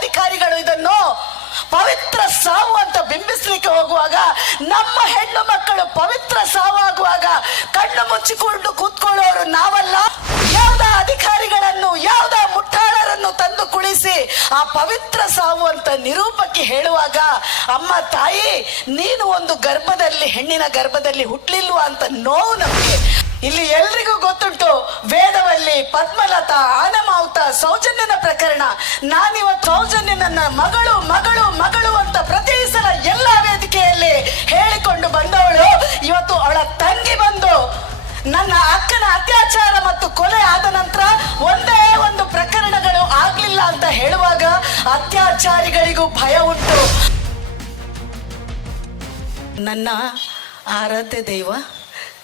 ಅಧಿಕಾರಿಗಳು ಇದನ್ನು ಪವಿತ್ರ ಸಾವು ಅಂತ ಬಿಂಬಿಸ್ಲಿಕ್ಕೆ ಹೋಗುವಾಗ, ನಮ್ಮ ಹೆಣ್ಣು ಮಕ್ಕಳು ಪವಿತ್ರ ಸಾವಾಗುವಾಗ ಕಣ್ಣು ಮುಚ್ಚಿಕೊಂಡು ಕೂತ್ಕೊಳ್ಳೋರು ನಾವಲ್ಲ. ಯಾವ್ದ ಅಧಿಕಾರಿಗಳನ್ನು, ಯಾವ್ದ ಮುಟ್ಟಾಳರನ್ನು ತಂದು ಕುಳಿಸಿ ಆ ಪವಿತ್ರ ಸಾವು ಅಂತ ನಿರೂಪಕ್ಕೆ ಹೇಳುವಾಗ, ಅಮ್ಮ ತಾಯಿ, ನೀನು ಒಂದು ಗರ್ಭದಲ್ಲಿ, ಹೆಣ್ಣಿನ ಗರ್ಭದಲ್ಲಿ ಹುಟ್ಟಲಿಲ್ವಾ ಅಂತ ನೋವು ನಮಗೆ. ಇಲ್ಲಿ ಎಲ್ರಿಗೂ ಗೊತ್ತುಂಟು, ವೇದವಲ್ಲಿ ಪದ್ಮಲತಾ ಆನಮಾವುತ ಸೌಜನ್ಯನ ಪ್ರಕರಣ. ನಾನಿವತ್ತು ಸೌಜನ್ಯ ನನ್ನ ಮಗಳು ಮಗಳು ಮಗಳು ಅಂತ ಪ್ರತಿ ಸಲ ಎಲ್ಲ ವೇದಿಕೆಯಲ್ಲಿ ಹೇಳಿಕೊಂಡು ಬಂದವಳು. ಇವತ್ತು ಅವಳ ತಂಗಿ ಬಂದು ನನ್ನ ಅಕ್ಕನ ಅತ್ಯಾಚಾರ ಮತ್ತು ಕೊಲೆ ಆದ ನಂತರ ಒಂದೇ ಒಂದು ಪ್ರಕರಣಗಳು ಆಗ್ಲಿಲ್ಲ ಅಂತ ಹೇಳುವಾಗ ಅತ್ಯಾಚಾರಿಗಳಿಗೂ ಭಯ ಉಂಟು. ನನ್ನ ಆರಾಧ್ಯ ದೈವ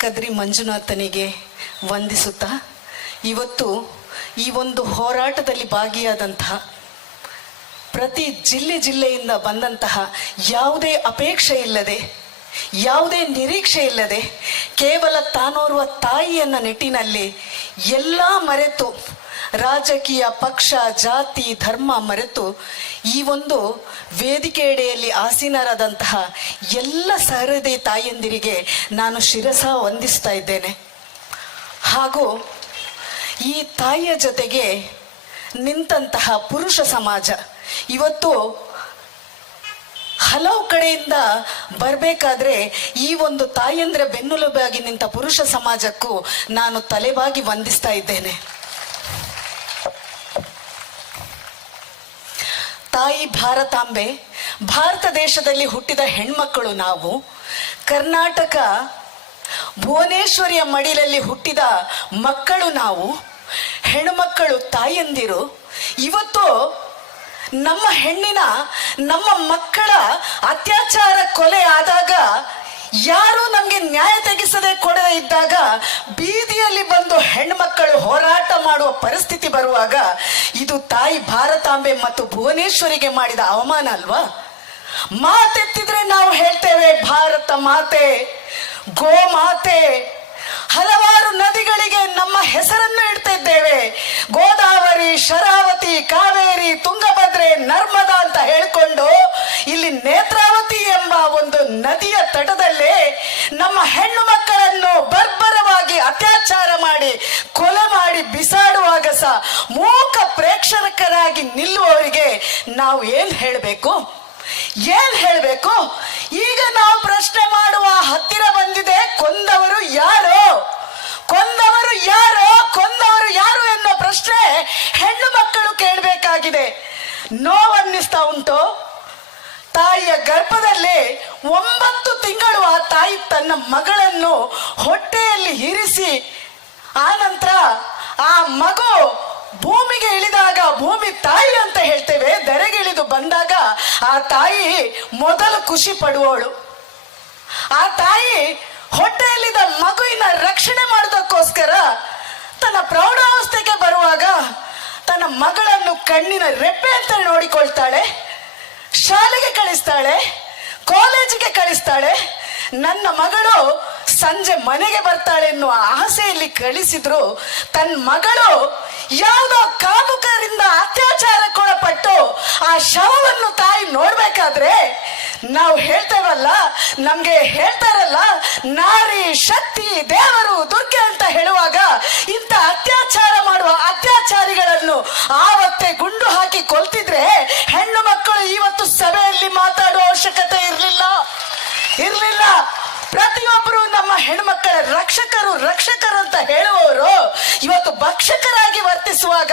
ಕದ್ರಿ ಮಂಜುನಾಥನಿಗೆ ವಂದಿಸುತ್ತಾ, ಇವತ್ತು ಈ ಒಂದು ಹೋರಾಟದಲ್ಲಿ ಭಾಗಿಯಾದಂತಹ ಪ್ರತಿ ಜಿಲ್ಲೆ ಜಿಲ್ಲೆಯಿಂದ ಬಂದಂತಹ ಯಾವುದೇ ಅಪೇಕ್ಷೆ ಇಲ್ಲದೆ, ಯಾವುದೇ ನಿರೀಕ್ಷೆ ಇಲ್ಲದೆ ಕೇವಲ ತಾನೋರ್ವ ತಾಯಿಯನ್ನ ನಿಟ್ಟಿನಲ್ಲಿ ಎಲ್ಲ ಮರೆತು ರಾಜಕೀಯ ಪಕ್ಷ, ಜಾತಿ, ಧರ್ಮ ಮರೆತು ಈ ಒಂದು ವೇದಿಕೆಯಡೆಯಲ್ಲಿ ಆಸೀನರಾದಂತಹ ಎಲ್ಲ ಸಹೃದಯ ತಾಯಂದಿರಿಗೆ ನಾನು ಶಿರಸ ವಂದಿಸ್ತಾ ಇದ್ದೇನೆ. ಹಾಗೂ ಈ ತಾಯಿಯ ಜೊತೆಗೆ ನಿಂತಹ ಪುರುಷ ಸಮಾಜ ಇವತ್ತು ಹಲವು ಕಡೆಯಿಂದ ಬರಬೇಕಾದ್ರೆ ಈ ಒಂದು ತಾಯಂದ್ರ ಬೆನ್ನುಲುಬಾಗಿ ನಿಂತ ಪುರುಷ ಸಮಾಜಕ್ಕೂ ನಾನು ತಲೆಬಾಗಿ ವಂದಿಸ್ತಾ ಇದ್ದೇನೆ. ತಾಯಿ ಭಾರತಾಂಬೆ, ಭಾರತ ದೇಶದಲ್ಲಿ ಹುಟ್ಟಿದ ಹೆಣ್ಮಕ್ಕಳು ನಾವು. ಕರ್ನಾಟಕ, ಭುವನೇಶ್ವರಿಯ ಮಡಿಲಲ್ಲಿ ಹುಟ್ಟಿದ ಮಕ್ಕಳು ನಾವು. ಹೆಣ್ಮಕ್ಕಳು ತಾಯಂದಿರು. ಇವತ್ತು ನಮ್ಮ ಹೆಣ್ಣಿನ, ನಮ್ಮ ಮಕ್ಕಳ ಅತ್ಯಾಚಾರ ಕೊಲೆ ಆದಾಗ ಯಾರು ನಮಗೆ ನ್ಯಾಯ ತೆಗಿಸದೆ ಕೊಡದೆ ಇದ್ದಾಗ ಬೀದಿಯಲ್ಲಿ ಬಂದು ಹೆಣ್ಮಕ್ಕಳು ಹೋರಾಟ ಮಾಡುವ ಪರಿಸ್ಥಿತಿ ಬರುವಾಗ ಇದು ತಾಯಿ ಭಾರತಾಂಬೆ ಮತ್ತು ಭುವನೇಶ್ವರಿಗೆ ಮಾಡಿದ ಅವಮಾನ ಅಲ್ವಾ? ಮಾತೆತ್ತಿದ್ರೆ ನಾವು ಹೇಳ್ತೇವೆ, ಭಾರತ ಮಾತೆ, ಗೋ ಮಾತೆ ಹಲವಾರು ನದಿಗಳಿಗೆ ನಮ್ಮ ಹೆಸರನ್ನು ಇಡ್ತಿದ್ದೇವೆ. ಗೋದಾವರಿ, ಶರಾವತಿ, ಕಾವೇರಿ, ತುಂಗಭದ್ರೆ, ನರ್ಮದಾ ಅಂತ ಹೇಳಿಕೊಂಡು ಇಲ್ಲಿ ನೇತ್ರಾವತಿ ಎಂಬ ಒಂದು ನದಿಯ ತಟದಲ್ಲೇ ನಮ್ಮ ಹೆಣ್ಣು ಮಕ್ಕಳನ್ನು ಬರ್ಬರವಾಗಿ ಅತ್ಯಾಚಾರ ಮಾಡಿ, ಕೊಲೆ ಮಾಡಿ ಬಿಸಾಡುವಾಗ ಸಹ ಮೂಕ ಪ್ರೇಕ್ಷಕರಾಗಿ ನಿಲ್ಲುವವರಿಗೆ ನಾವು ಏನು ಹೇಳಬೇಕು? ಏನ್ ಹೇಳಬೇಕು? ಈಗ ನಾವು ಪ್ರಶ್ನೆ ಮಾಡುವ ಹತ್ತಿರ ಬಂದಿದೆ, ಕೊಂದವರು ಯಾರು? ಕೊಂದವರು ಯಾರು? ಕೊಂದವರು ಯಾರು ಎನ್ನುವ ಪ್ರಶ್ನೆ ಹೆಣ್ಣು ಮಕ್ಕಳು ಕೇಳಬೇಕಾಗಿದೆ. ನೋವನ್ನಿಸ್ತಾ ಉಂಟು. ತಾಯಿಯ ಗರ್ಭದಲ್ಲಿ ಒಂಬತ್ತು ತಿಂಗಳು ಆ ತಾಯಿ ತನ್ನ ಮಗಳನ್ನು ಹೊಟ್ಟೆಯಲ್ಲಿ ಇರಿಸಿ, ಆ ನಂತರ ಆ ಮಗು ಭೂಮಿಗೆ ಇಳಿದಾಗ ಭೂಮಿ ತಾಯಿ ಅಂತ ಹೇಳ್ತೇವೆ. ಧರೆಗೆ ಇಳಿದು ಬಂದಾಗ ಆ ತಾಯಿ ಮೊದಲು ಖುಷಿ ಪಡುವವಳು. ಆ ತಾಯಿ ಹೊಟ್ಟೆಯಲ್ಲಿದ್ದ ಮಗುವಿನ ರಕ್ಷಣೆ ಮಾಡೋದಕ್ಕೋಸ್ಕರ ತನ್ನ ಪ್ರೌಢಾವಸ್ಥೆಗೆ ಬರುವಾಗ ತನ್ನ ಮಗಳನ್ನು ಕಣ್ಣಿನ ರೆಪ್ಪೆ ಅಂತ ನೋಡಿಕೊಳ್ತಾಳೆ. ಶಾಲೆಗೆ ಕಳಿಸ್ತಾಳೆ, ಕಾಲೇಜಿಗೆ ಕಳಿಸ್ತಾಳೆ. ನನ್ನ ಮಗಳು ಸಂಜೆ ಮನೆಗೆ ಬರ್ತಾಳೆ ಎನ್ನುವ ಆಸೆಯಲ್ಲಿ ಕಳಿಸಿದ್ರು. ತನ್ನ ಮಗಳು ಯಾವುದೋ ಕಾಮುಕರಿಂದ ಅತ್ಯಾಚಾರಕ್ಕೊಳಪಟ್ಟು ಆ ಶವವನ್ನು ತಾಯಿ ನೋಡ್ಬೇಕಾದ್ರೆ ನಾವು ಹೇಳ್ತೇವಲ್ಲ, ನಮ್ಗೆ ಹೇಳ್ತಾರಲ್ಲ, ನಾರಿ ಶಕ್ತಿ ದೇವರು ದುರ್ಗೆ ಅಂತ ಹೇಳುವಾಗ ಇಂಥ ಅತ್ಯಾಚಾರ ಮಾಡುವ ಅತ್ಯಾಚಾರಿಗಳನ್ನು ಆವತ್ತೆ ಗುಂಡು ಹಾಕಿ ಕೊಲ್ತಿದ್ರೆ ಹೆಣ್ಣು ಮಕ್ಕಳು ಇವತ್ತು ಸಭೆಯಲ್ಲಿ ಮಾತಾಡುವ ಅವಶ್ಯಕತೆ ಇರಲಿಲ್ಲ. ಇರಲಿಲ್ಲ. ಪ್ರತಿಯೊಬ್ಬರು ನಮ್ಮ ಹೆಣ್ಮಕ್ಕಳ ರಕ್ಷಕರು ರಕ್ಷಕರು ಅಂತ ಹೇಳುವವರು ಇವತ್ತು ಭಕ್ಷಕರಾಗಿ ವರ್ತಿಸುವಾಗ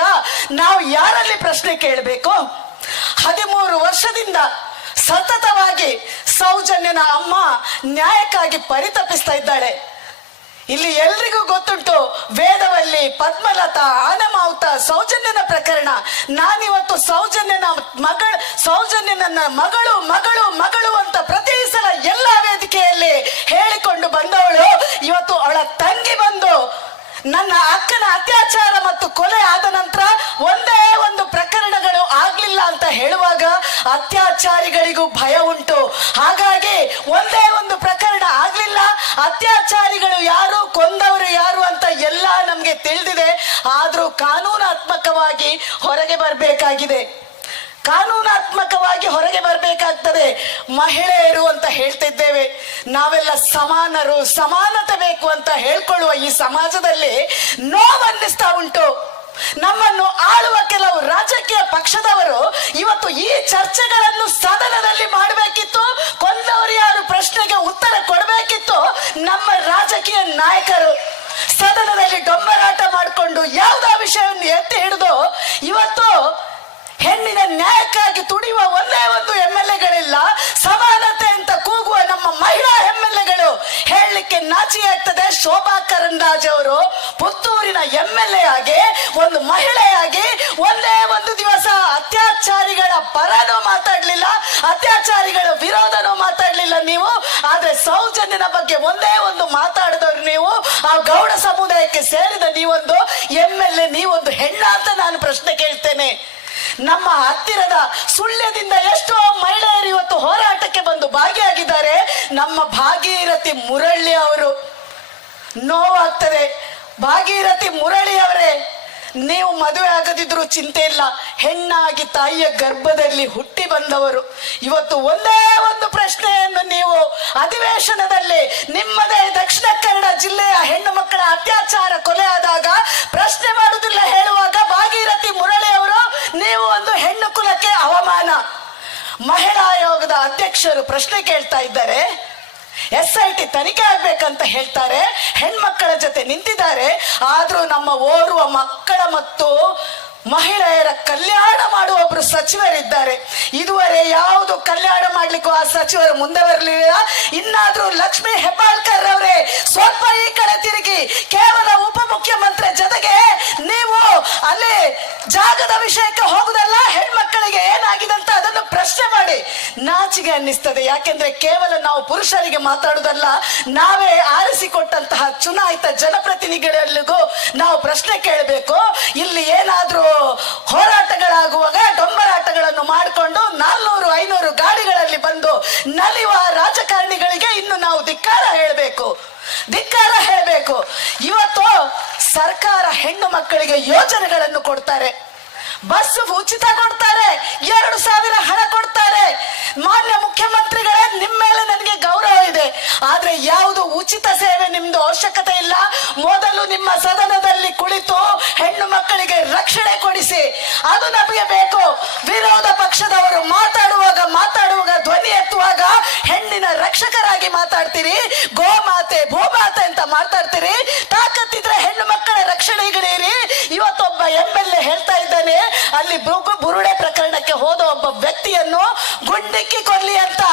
ನಾವು ಯಾರಲ್ಲಿ ಪ್ರಶ್ನೆ ಕೇಳಬೇಕು? ಹದಿಮೂರು ವರ್ಷದಿಂದ ಸತತವಾಗಿ ಸೌಜನ್ಯನ ಅಮ್ಮ ನ್ಯಾಯಕ್ಕಾಗಿ ಪರಿತಪಿಸ್ತಾ ಇದ್ದಾಳೆ. ಇಲ್ಲಿ ಎಲ್ರಿಗೂ ಗೊತ್ತುಂಟು, ವೇದವಲ್ಲಿ ಪದ್ಮಲತಾ ಆನಮಾವುತ ಸೌಜನ್ಯನ ಪ್ರಕರಣ. ನಾನಿವತ್ತು ಸೌಜನ್ಯನ ಮಗಳ ಸೌಜನ್ಯನ ಮಗಳು ಮಗಳು ಮಗಳು ಅಂತ ಪ್ರತಿ ಸಲ ಎಲ್ಲ ಇವತ್ತು ಅವಳ ತಂಗಿ ಬಂದು ನನ್ನ ಅಕ್ಕನ ಅತ್ಯಾಚಾರ ಮತ್ತು ಕೊಲೆ ಆದ ನಂತರ ಒಂದೇ ಒಂದು ಪ್ರಕರಣಗಳು ಆಗ್ಲಿಲ್ಲ ಅಂತ ಹೇಳುವಾಗ ಅತ್ಯಾಚಾರಿಗಳಿಗೂ ಭಯ ಉಂಟು. ಹಾಗಾಗಿ ಒಂದೇ ಒಂದು ಪ್ರಕರಣ ಆಗ್ಲಿಲ್ಲ. ಅತ್ಯಾಚಾರಿಗಳು ಯಾರು, ಕೊಂದವರು ಯಾರು ಅಂತ ಎಲ್ಲ ನಮ್ಗೆ ತಿಳಿದಿದೆ. ಆದ್ರೂ ಕಾನೂನಾತ್ಮಕವಾಗಿ ಹೊರಗೆ ಬರಬೇಕಾಗಿದೆ. ಕಾನೂನಾತ್ಮಕವಾಗಿ ಹೊರಗೆ ಬರಬೇಕಾಗ್ತದೆ. ಮಹಿಳೆಯರು ಅಂತ ಹೇಳ್ತಿದ್ದೇವೆ. ನಾವೆಲ್ಲ ಸಮಾನರು, ಸಮಾನತೆ ಬೇಕು ಅಂತ ಹೇಳ್ಕೊಳ್ಳುವ ಈ ಸಮಾಜದಲ್ಲಿ ನೋವನ್ನಿಸ್ತಾ ಉಂಟು. ನಮ್ಮನ್ನು ಆಳುವ ಕೆಲವು ರಾಜಕೀಯ ಪಕ್ಷದವರು ಇವತ್ತು ಈ ಚರ್ಚೆಗಳನ್ನು ಸದನದಲ್ಲಿ ಮಾಡಬೇಕಿತ್ತು. ಕೊಂದವರು ಯಾರು ಪ್ರಶ್ನೆಗೆ ಉತ್ತರ ಕೊಡಬೇಕಿತ್ತು. ನಮ್ಮ ರಾಜಕೀಯ ನಾಯಕರು ಸದನದಲ್ಲಿ ಡೊಂಬರಾಟ ಮಾಡಿಕೊಂಡು ಯಾವುದೋ ವಿಷಯವನ್ನು ಎತ್ತಿ ಹಿಡಿದು ಇವತ್ತು ಹೆಣ್ಣಿನ ನ್ಯಾಯಕ್ಕಾಗಿ ತುಡಿಯುವ ಒಂದೇ ಒಂದು ಎಂ ಎಲ್ ಎಗಳಿಲ್ಲ. ಸಮಾನತೆ ಅಂತ ಕೂಗುವ ನಮ್ಮ ಮಹಿಳಾ ಎಂ ಎಲ್ ಎಗಳು. ಹೇಳಲಿಕ್ಕೆ ನಾಚಿಯಾಗ್ತದೆ ಶೋಭಾ ಕರಂದಾಜ್ ಅವರು. ಪುತ್ತೂರಿನ ಎಂ ಎಲ್ ಎ ಆಗಿ ಒಂದು ಮಹಿಳೆಯಾಗಿ, ಒಂದೇ ಒಂದು ದಿವಸ ಅತ್ಯಾಚಾರಿಗಳ ಪರನೂ ಮಾತಾಡ್ಲಿಲ್ಲ. ಅತ್ಯಾಚಾರಿಗಳ ವಿರೋಧನೂ ಮಾತಾಡ್ಲಿಲ್ಲ ನೀವು. ಆದ್ರೆ ಸೌಜನ್ಯನ ಬಗ್ಗೆ ಒಂದೇ ಒಂದು ಮಾತಾಡಿದವರು ನೀವು. ಆ ಗೌಡ ಸಮುದಾಯಕ್ಕೆ ಸೇರಿದ ನೀವೊಂದು ಎಂ ಎಲ್ ಎ, ನೀವೊಂದು ಹೆಣ್ಣ ಅಂತ ನಾನು ಪ್ರಶ್ನೆ ಕೇಳ್ತೇನೆ. ನಮ್ಮ ಹತ್ತಿರದ ಸುಳ್ಯದಿಂದ ಎಷ್ಟೋ ಮಹಿಳೆಯರು ಇವತ್ತು ಹೋರಾಟಕ್ಕೆ ಬಂದು ಭಾಗಿಯಾಗಿದ್ದಾರೆ. ನಮ್ಮ ಭಾಗೀರಥಿ ಮುರಳಿ ಅವರು ನೋವಾಗ್ತದೆ. ಭಾಗೀರಥಿ ಮುರಳಿ ಅವರೇ ನೀವು ಮದುವೆ ಆಗದಿದ್ರು ಚಿಂತೆ ಇಲ್ಲ. ಹೆಣ್ಣಾಗಿ ತಾಯಿಯ ಗರ್ಭದಲ್ಲಿ ಹುಟ್ಟಿ ಬಂದವರು. ಇವತ್ತು ಒಂದೇ ಒಂದು ಪ್ರಶ್ನೆಯನ್ನು ನೀವು ಅಧಿವೇಶನದಲ್ಲಿ ನಿಮ್ಮದೇ ದಕ್ಷಿಣ ಕನ್ನಡ ಜಿಲ್ಲೆಯ ಹೆಣ್ಣು ಮಕ್ಕಳ ಅತ್ಯಾಚಾರ ಕೊಲೆ ಆದಾಗ ಪ್ರಶ್ನೆ ಮಾಡುವುದಿಲ್ಲ ಹೇಳುವಾಗ ಭಾಗೀರಥಿ ಮುರಳಿ ಅವರು, ನೀವು ಒಂದು ಹೆಣ್ಣು ಕುಲಕ್ಕೆ ಅವಮಾನ. ಮಹಿಳಾ ಆಯೋಗದ ಅಧ್ಯಕ್ಷರು ಪ್ರಶ್ನೆ ಕೇಳ್ತಾ ಇದ್ದಾರೆ. ಎಸ್ ಐ ಟಿ ತನಿಖೆ ಆಗ್ಬೇಕಂತ ಹೇಳ್ತಾರೆ. ಹೆಣ್ಮಕ್ಕಳ ಜೊತೆ ನಿಂತಿದ್ದಾರೆ. ಆದ್ರೂ ನಮ್ಮ ಓರ್ವ ಮಕ್ಕಳ ಮತ್ತು ಮಹಿಳೆಯರ ಕಲ್ಯಾಣ ಮಾಡುವ ಒಬ್ರು ಸಚಿವರಿದ್ದಾರೆ. ಇದುವರೆ ಯಾವುದು ಕಲ್ಯಾಣ ಮಾಡ್ಲಿಕ್ಕೂ ಆ ಸಚಿವರು ಮುಂದೆ ಬರಲಿಲ್ಲ. ಇನ್ನಾದ್ರೂ ಲಕ್ಷ್ಮಿ ಹೆಬ್ಬಾಳ್ಕರ್ ಅವರೇ, ಸ್ವಲ್ಪ ಈ ಕಡೆ ತಿರುಗಿ. ಕೇವಲ ಉಪಮುಖ್ಯಮಂತ್ರಿ ಜೊತೆಗೆ ನೀವು ಅಲ್ಲಿ ಜಾಗದ ವಿಷಯಕ್ಕೆ ನಾಚಿಗೆ ಅನ್ನಿಸ್ತದೆ. ಯಾಕೆಂದ್ರೆ ಕೇವಲ ನಾವು ಪುರುಷರಿಗೆ ಮಾತಾಡುದಲ್ಲ ನಾವೇ ಆರಿಸಿಕೊಟ್ಟಂತಹ ಚುನಾಯಿತ ಜನಪ್ರತಿನಿಧಿಗಳಲ್ಲಿಗೂ ನಾವು ಪ್ರಶ್ನೆ ಕೇಳಬೇಕು. ಇಲ್ಲಿ ಏನಾದ್ರೂ ಹೋರಾಟಗಳಾಗುವಾಗ ಡೊಂಬರಾಟಗಳನ್ನು ಮಾಡಿಕೊಂಡು ನಾಲ್ನೂರು, ಐನೂರು ಗಾಡಿಗಳಲ್ಲಿ ಬಂದು ನಲಿಯುವ ರಾಜಕಾರಣಿಗಳಿಗೆ ಇನ್ನು ನಾವು ಧಿಕ್ಕಾರ ಹೇಳಬೇಕು. ಧಿಕ್ಕಾರ ಹೇಳಬೇಕು. ಇವತ್ತು ಸರ್ಕಾರ ಹೆಣ್ಣು ಮಕ್ಕಳಿಗೆ ಯೋಜನೆಗಳನ್ನು ಕೊಡ್ತಾರೆ. ಬಸ್ ಉಚಿತ ಕೊಡ್ತಾರೆ ಎರಡು ಸಾವಿರ ಹಣ ಕೊಡ್ತಾರೆ. ಮಾನ್ಯ ಮುಖ್ಯಮಂತ್ರಿಗಳೇ ನಿಮ್ಮ ಮೇಲೆ ನನಗೆ ಗೌರವ ಇದೆ. ಆದ್ರೆ ಯಾವುದು ಉಚಿತ ಸೇವೆ ನಿಮ್ದು ಅವಶ್ಯಕತೆ ಇಲ್ಲ. ಮೊದಲು ನಿಮ್ಮ ಸದನದಲ್ಲಿ ಕುಳಿತು ಹೆಣ್ಣು ಮಕ್ಕಳಿಗೆ ರಕ್ಷಣೆ ಕೊಡಿಸಿ. ಅದು ನಮಗೆ ಬೇಕು. ವಿರೋಧ ಪಕ್ಷದವರು ಮಾತಾಡುವಾಗ ಮಾತಾಡುವಾಗ ಧ್ವನಿ ಎತ್ತುವಾಗ ಹೆಣ್ಣಿನ ರಕ್ಷಕರಾಗಿ ಮಾತಾಡ್ತೀರಿ. ಗೋಮಾತೆ, ಭೂಮಾತೆ ಅಂತ ಮಾತಾಡ್ತೀರಿ. ತಾಕತ್ತಿದ್ರೆ ಹೆಣ್ಣು ಮಕ್ಕಳ ರಕ್ಷಣೆಗಿಡೀರಿ ಇವತ್ತೊಬ್ಬ ಎಂ ಎಲ್ ಎ ಹೇಳ್ತಾ ಇದ್ದಾನೆ, ಅಲ್ಲಿ ಬುರುಡೆ ಪ್ರಕರಣಕ್ಕೆ ಹೋದ ಒಬ್ಬ ವ್ಯಕ್ತಿಯನ್ನು ಗುಂಡಿಕ್ಕಿ ಕೊಲ್ಲಿ ಅಂತ.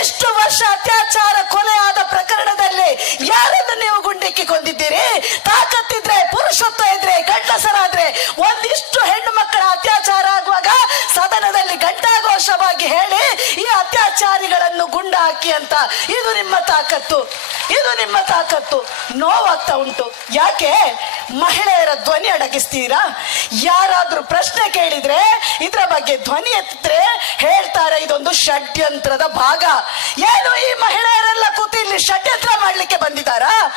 ಎಷ್ಟು ವರ್ಷ ಅತ್ಯಾಚಾರ ಕೊಲೆ ಆದ ಪ್ರಕರಣದಲ್ಲಿ ಯಾರನ್ನು ನೀವು ಗುಂಡಿಕ್ಕಿ ಕೊಂದಿದ್ದೀರಿ? ತಾಕತ್ತಿದ್ರೆ ಹೇಳಿ ಈ ಅತ್ಯಾಚಾರಿಗಳನ್ನು ಗುಂಡಾಕಿ ಅಂತ. ಇದು ನಿಮ್ಮ ತಾಕತ್ತು. ಇದು ನಿಮ್ಮ ತಾಕತ್ತು. ನೋವಾಗ್ತಾ ಉಂಟು. ಯಾಕೆ? ಮಹಿಳೆಯರ ಧ್ವನಿ ಅಡಗಿಸ್ತೀರಾ? ಯಾರಾದ್ರೂ ಪ್ರಶ್ನೆ ಕೇಳಿದ್ರೆ ಇದ್ರ ಬಗ್ಗೆ ಧ್ವನಿ ಎತ್ತಿದ್ರೆ ಹೇಳ್ತಾರೆ ಇದೊಂದು ಷಡ್ಯಂತ್ರದ ಭಾಗ. ಏನು ಈ ಮಹಿಳೆಯರೆಲ್ಲ ಕೂತು ಇಲ್ಲಿ ಷಡ್ಯಂತ್ರ ಮಾಡ್ಲಿಕ್ಕೆ ಬಂದಿದ್ದಾರಾ?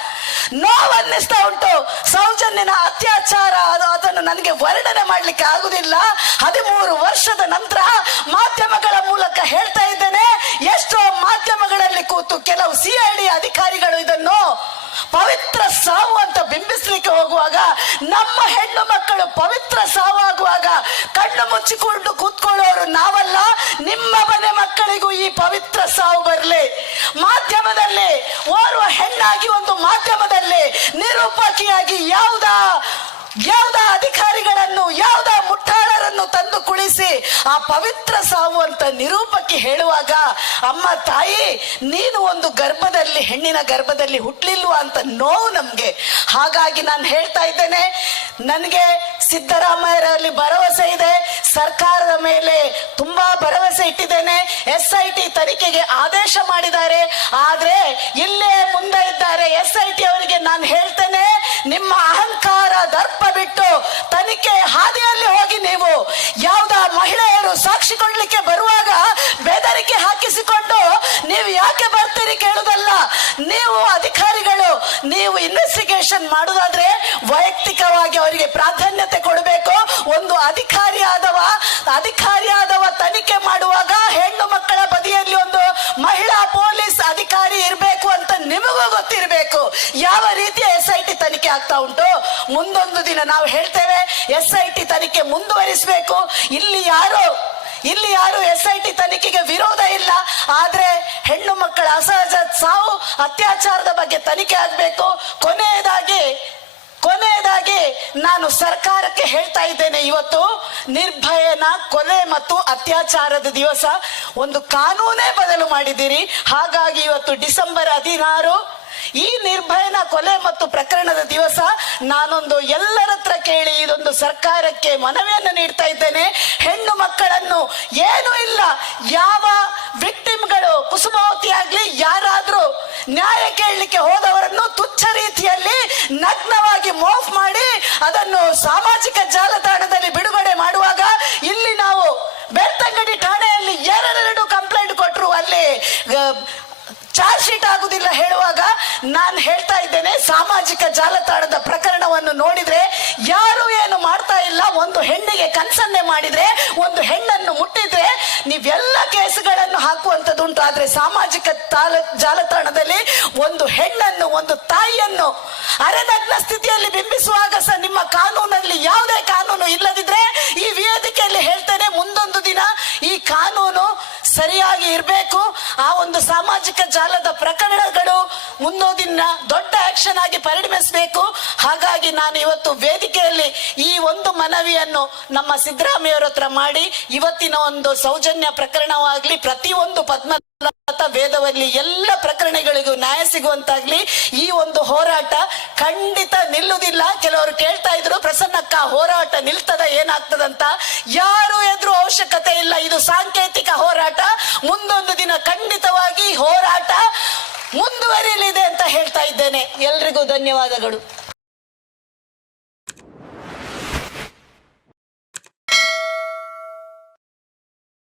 ನೋವನ್ನಿಸ್ತಾ ಉಂಟು. ಸೌಜನ್ಯನ ಅತ್ಯಾಚಾರ, ಅದು- ಅದನ್ನು ನನಗೆ ವರ್ಣನೆ ಮಾಡ್ಲಿಕ್ಕೆ ಆಗುದಿಲ್ಲ. ಹದಿಮೂರು ವರ್ಷದ ನಂತರ ಮಾಧ್ಯಮಗಳ ಮೂಲಕ ಹೇಳ್ತಾ ಇದ್ದೇನೆ, ಎಷ್ಟೋ ಮಾಧ್ಯಮಗಳಲ್ಲಿ ಕೂತು ಕೆಲವು ಸಿ ನಮ್ಮ ಹೆಣ್ಣು ಮಕ್ಕಳು ಪವಿತ್ರ ಸಾವಾಗುವಾಗ ಕಣ್ಣು ಮುಚ್ಚಿಕೊಂಡು ಕೂತ್ಕೊಳ್ಳೋರು ನಾವಲ್ಲ. ನಿಮ್ಮ ಮನೆ ಮಕ್ಕಳಿಗೂ ಈ ಪವಿತ್ರ ಸಾವು ಬರಲಿ. ಮಾಧ್ಯಮದಲ್ಲಿ, ಓರ್ವ ಹೆಣ್ಣಾಗಿ ಒಂದು ಮಾಧ್ಯಮದಲ್ಲಿ ನಿರೂಪಕಿಯಾಗಿ ಯಾವುದ ಯಾವುದ ಪವಿತ್ರ ಸಾವು ಅಂತ ನಿರೂಪಕ್ಕೆ ಹೇಳುವಾಗ, ಅಮ್ಮ ತಾಯಿ, ನೀನು ಒಂದು ಗರ್ಭದಲ್ಲಿ, ಹೆಣ್ಣಿನ ಗರ್ಭದಲ್ಲಿ ಹುಟ್ಟಲಿಲ್ವಾ ಅಂತ ನೋವು ನಮಗೆ. ಹಾಗಾಗಿ ನಾನು ಹೇಳ್ತಾ ಇದ್ದೇನೆ, ನನಗೆ ಸಿದ್ದರಾಮಯ್ಯರಲ್ಲಿ ಭರವಸೆ ಇದೆ. ಸರ್ಕಾರದ ಮೇಲೆ ತುಂಬಾ ಭರವಸೆ ಇಟ್ಟಿದ್ದೇನೆ. ಎಸ್ ಐ ಟಿ ತನಿಖೆಗೆ ಆದೇಶ ಮಾಡಿದ್ದಾರೆ. ಆದ್ರೆ ಇಲ್ಲೇ ಮುಂದೆ ಇದ್ದಾರೆ ಎಸ್ ಐ ಟಿ ಅವರಿಗೆ. ಕಾಣಿಸಿಕೊಳ್ಳಲಿಕ್ಕೆ ಬರುವಾಗ ಬೆದರಿಕೆ ಹಾಕಿಸಿಕೊಂಡು ನೀವು ಯಾಕೆ ಬರ್ತೀರಿ ಕೇಳುದಲ್ಲ. ನೀವು ಅಧಿಕಾರಿಗಳು, ನೀವು ಇನ್ವೆಸ್ಟಿಗೇಷನ್ ಮಾಡುವುದಾದ್ರೆ ವೈಯಕ್ತಿಕವಾಗಿ ಅವರಿಗೆ ಪ್ರಾಧಾನ್ಯತೆ ಕೊಡಬೇಕು. ಒಂದು ಅಧಿಕಾರಿಯಾದವ ಅಧಿಕಾರಿಯಾದವ ಅಧಿಕಾರಿ ತನಿಖೆ ಮಾಡುವಾಗ ಹೆಣ್ಣು ಮಕ್ಕಳ ಬದಿಯಲ್ಲಿ ಒಂದು ಮಹಿಳಾ ಪೊಲೀಸ್ ಅಧಿಕಾರಿ ಇರಬೇಕು ಅಂತ ನಿಮಗೂ ಗೊತ್ತಿರಬೇಕು. ಯಾವ ರೀತಿಯ ಎಸ್ ಐ ಟಿ ತನಿಖೆ ಆಗ್ತಾ ಉಂಟು? ಮುಂದೊಂದು ದಿನ ನಾವು ಹೇಳ್ತೇವೆ ಎಸ್ ಐ ಟಿ ತನಿಖೆ ಮುಂದುವರಿಸಬೇಕು. ಇಲ್ಲಿ ಯಾರು ಇಲ್ಲಿ ಯಾರು ಎಸ್ ಐ ಟಿ ತನಿಖೆಗೆ ವಿರೋಧ ಇಲ್ಲ, ಆದ್ರೆ ಹೆಣ್ಣು ಮಕ್ಕಳ ಅಸಹಜ ಸಾವು ಅತ್ಯಾಚಾರದ ಬಗ್ಗೆ ತನಿಖೆ ಆಗಬೇಕು. ಕೊನೆಯದಾಗಿ ಕೊನೆಯದಾಗಿ ನಾನು ಸರ್ಕಾರಕ್ಕೆ ಹೇಳ್ತಾ ಇದ್ದೇನೆ ಇವತ್ತು, ನಿರ್ಭಯನ, ಕೊಲೆ ಮತ್ತು ಅತ್ಯಾಚಾರದ ದಿವಸ ಒಂದು ಕಾನೂನೇ ಬದಲು ಮಾಡಿದ್ದೀರಿ. ಹಾಗಾಗಿ ಇವತ್ತು ಡಿಸೆಂಬರ್ ಹದಿನಾರು, ಈ ನಿರ್ಭಯನ, ಕೊಲೆ ಮತ್ತು ಪ್ರಕರಣದ ದಿವಸ ನಾನೊಂದು ಎಲ್ಲರ ಹತ್ರ ಕೇಳಿ ಇದೊಂದು ಸರ್ಕಾರಕ್ಕೆ ಮನವಿಯನ್ನು ನೀಡ್ತಾ ಇದ್ದೇನೆ. ಮಕ್ಕಳನ್ನು ಏನೂ ಇಲ್ಲ. ಯಾವ ವಿಕ್ಟಿಮ್ಗಳು ಕುಸುಮಾವತಿ ಆಗ್ಲಿ ಯಾರಾದ್ರೂ ನ್ಯಾಯ ಕೇಳಲಿಕ್ಕೆ ಹೋದವರನ್ನು ತುಚ್ಛ ರೀತಿಯಲ್ಲಿ ನಗ್ನವಾಗಿ ಮೋಫ್ ಮಾಡಿ ಅದನ್ನು ಸಾಮಾಜಿಕ ಜಾಲತಾಣದಲ್ಲಿ ಬಿಡುಗಡೆ ಮಾಡುವಾಗ ಇಲ್ಲಿ ನಾವು ಬೆಳ್ತಂಗಡಿ ಠಾಣೆಯಲ್ಲಿ ಎರಡೆರಡು ಕಂಪ್ಲೇಂಟ್ ಕೊಟ್ಟರು ಅಲ್ಲಿ ಚಾರ್ಜ್ ಶೀಟ್ ಆಗುದಿಲ್ಲ ಹೇಳುವಾಗ ನಾನು ಹೇಳ್ತಾ ಇದ್ದೇನೆ, ಸಾಮಾಜಿಕ ಜಾಲತಾಣದ ಪ್ರಕರಣವನ್ನು ನೋಡಿದ್ರೆ ಯಾರು ಏನು ಮಾಡ್ತಾ ಇಲ್ಲ ಒಂದು ಹೆಣ್ಣಿಗೆ ಕನ್ಸನ್ನೆ ಮಾಡಿದ್ರೆ, ಒಂದು ಹೆಣ್ಣನ್ನು ಮುಟ್ಟಿದ್ರೆ ನೀವೆಲ್ಲ ಕೇಸುಗಳನ್ನು ಹಾಕುವಂಥದ್ದುಂಟು ಆದರೆ ಸಾಮಾಜಿಕ ತಾಲ, ಜಾಲತಾಣದಲ್ಲಿ ಒಂದು ಹೆಣ್ಣನ್ನು, ಒಂದು ತಾಯಿಯನ್ನು ಅರೆನಗ್ನ ಸ್ಥಿತಿಯಲ್ಲಿ ಬಿಂಬಿಸುವಾಗ ಸಹ ನಿಮ್ಮ ಕಾನೂನಲ್ಲಿ ಯಾವುದೇ ಕಾನೂನು ಇಲ್ಲದಿದ್ರೆ ಈ ವೇದಿಕೆಯಲ್ಲಿ ಹೇಳ್ತೇನೆ ಮುಂದೊಂದು ದಿನ ಈ ಕಾನೂನು ಸರಿಯಾಗಿ ಇರಬೇಕು. ಆ ಒಂದು ಸಾಮಾಜಿಕ ಜಾಲದ ಪ್ರಕರಣಗಳು ಮುನ್ನೋದಿನ ದೊಡ್ಡ ಆಕ್ಷನ್ ಆಗಿ ಪರಿಣಮಿಸಬೇಕು. ಹಾಗಾಗಿ ನಾನು ಇವತ್ತು ವೇದಿಕೆಯಲ್ಲಿ ಈ ಒಂದು ಮನವಿಯನ್ನು ನಮ್ಮ ಸಿದ್ದರಾಮಯ್ಯವರ ಹತ್ರ ಮಾಡಿ, ಇವತ್ತಿನ ಒಂದು ಸೌಜನ್ಯ ಪ್ರಕರಣವಾಗಲಿ ಪ್ರತಿಯೊಂದು ಪದ್ಮನಾಥ ವೇದವಲ್ಲಿ ಎಲ್ಲ ಪ್ರಕರಣಗಳಿಗೂ ನ್ಯಾಯ ಸಿಗುವಂತಾಗ್ಲಿ ಈ ಒಂದು ಹೋರಾಟ ಖಂಡಿತ ನಿಲ್ಲುವುದಿಲ್ಲ. ಕೆಲವರು ಕೇಳ್ತಾ ಇದ್ರು, ಪ್ರಸನ್ನಕ್ಕ, ಹೋರಾಟ ನಿಲ್ತದ, ಏನಾಗ್ತದಂತ? ಯಾರು ಎದುರು ಅವಶ್ಯಕತೆ ಇಲ್ಲ. ಇದು ಸಾಂಕೇತಿಕ ಹೋರಾಟ. ಮುಂದೊಂದು ದಿನ ಖಂಡಿತವಾಗಿ ಹೋರಾಟ ಮುಂದುವರಿಯಲಿದೆ ಅಂತ ಹೇಳ್ತಾ ಇದ್ದೇನೆ. ಎಲ್ರಿಗೂ ಧನ್ಯವಾದಗಳು.